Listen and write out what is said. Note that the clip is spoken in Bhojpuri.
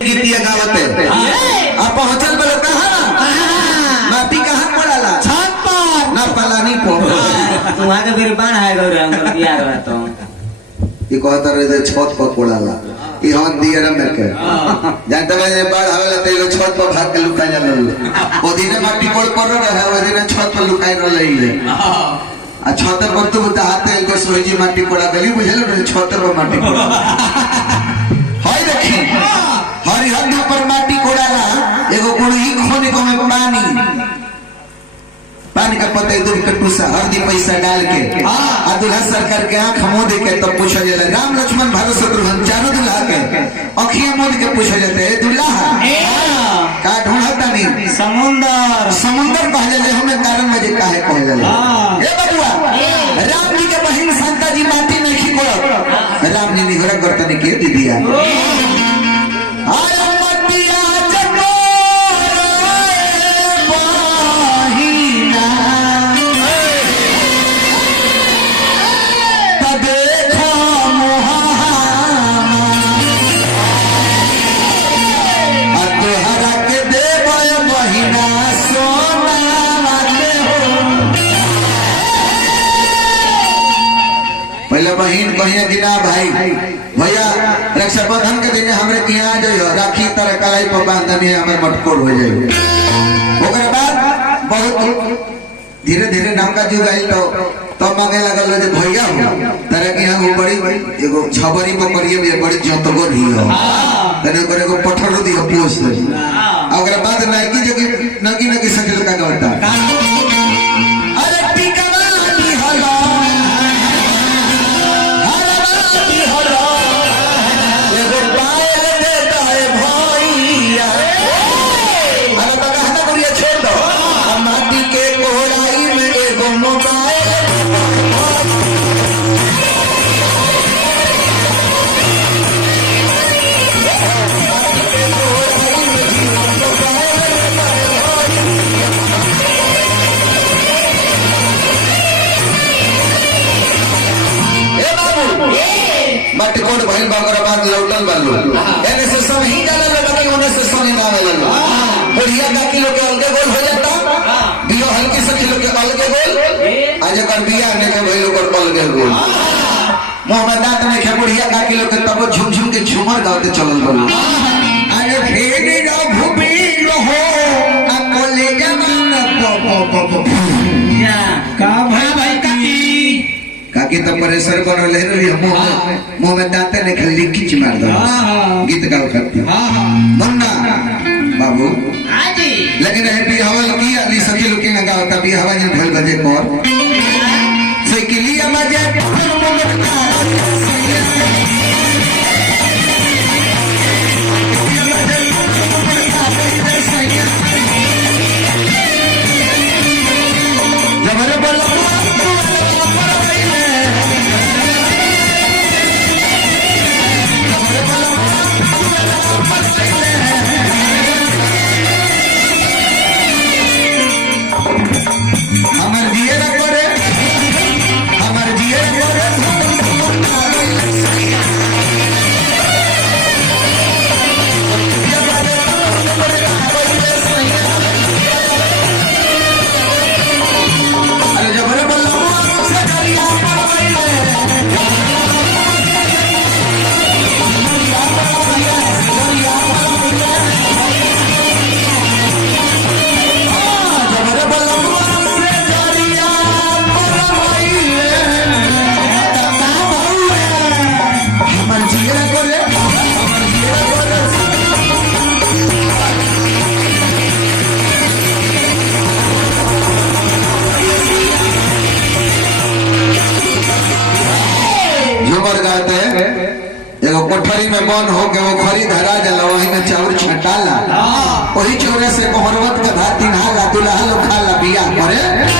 गीतिया गावते आप पहुंचल बोले कहां माटी कहां पड़ाला छत पर ना पलानी पो वहां के फिर बाण है गौरा हम दिया रहा तो ये कहता रहे छत पर पड़ाला ई हम दिया रे में के जानते बजे बाढ़ आवेला ते लो छत पर भाग के लुका जाला ओ दिन माटी कोड़ पर रहे ओ दिन छत पर लुकाई रहले आ छत पर तो हाथ एगो सोजी माटी कोड़ा गली बुझल छत पर माटी कोड़ा हाय देखी हरिहर पर माटी कोड़ाला एगो गुड़ही खोने को में पानी का पता दूध कट्टू से हल्दी पैसा डाल के आ दुल्हा सरकार के आंख मोद के तब पूछा जाला राम लक्ष्मण भरत शत्रुघ्न चारों दुल्हा के अखियां मोद के पूछा जाते है दुल्हा का ढूंढता नहीं समुंदर कह जाले हमें कारण में जे काहे कह जाले ए बबुआ राम जी के बहन शांता जी माटी नहीं खिकोड़ राम जी निघरा करता नहीं के दीदिया पहले बहन कहिए कि ना भाई भैया रक्षाबंधन के दिन हमरे के यहाँ जाइयो राखी तरह कलाई पर बांधनी हमारे मटकोर हो जाए ओकरे बाद बहुत धीरे धीरे नौका जुग आइल तो मांगे लगल जे भैया हो तरह के यहाँ बड़ी एगो छबरी पकड़िए भी बड़ी जतगो रही हो तने ओकरे को पत्थर दियो पोस दे ओकरे बाद नाकी जगी नकी नकी सकल का गवता अरे टिकवानी हला मटकोट भइल बाकर बाद लौटल बालू एने से सब ही जाला लगा कि ओने से सोने ना आवेला बुढ़िया का किलो के अलगे गोल हो जाता बियो हल्की से किलो के अलगे गोल आज कर बिया ने के भइल ओकर अलगे गोल मोहम्मद दात ने के बुढ़िया का किलो के तब झुम झुम के झूमर गाते चलल बालू अरे फेरे ना भूपी रहो अकोले जमान का भाई काकी तो परेशान करो ले रही मुंह में दांते ने खाली खींच मार दो गीत गाओ करती मुन्ना बाबू लेकिन हैप्पी हवल की अली सखी लोग के गाओ तभी हवा जन भल बजे कोर साइकिलिया मजे जबरे बोल कोठरी में बंद हो के वो खरी धरा जाला वही में चाउर छटाला वही चौरे से कोहरवत के भात दिन हाला दुल्हा लोग खाला बिया करे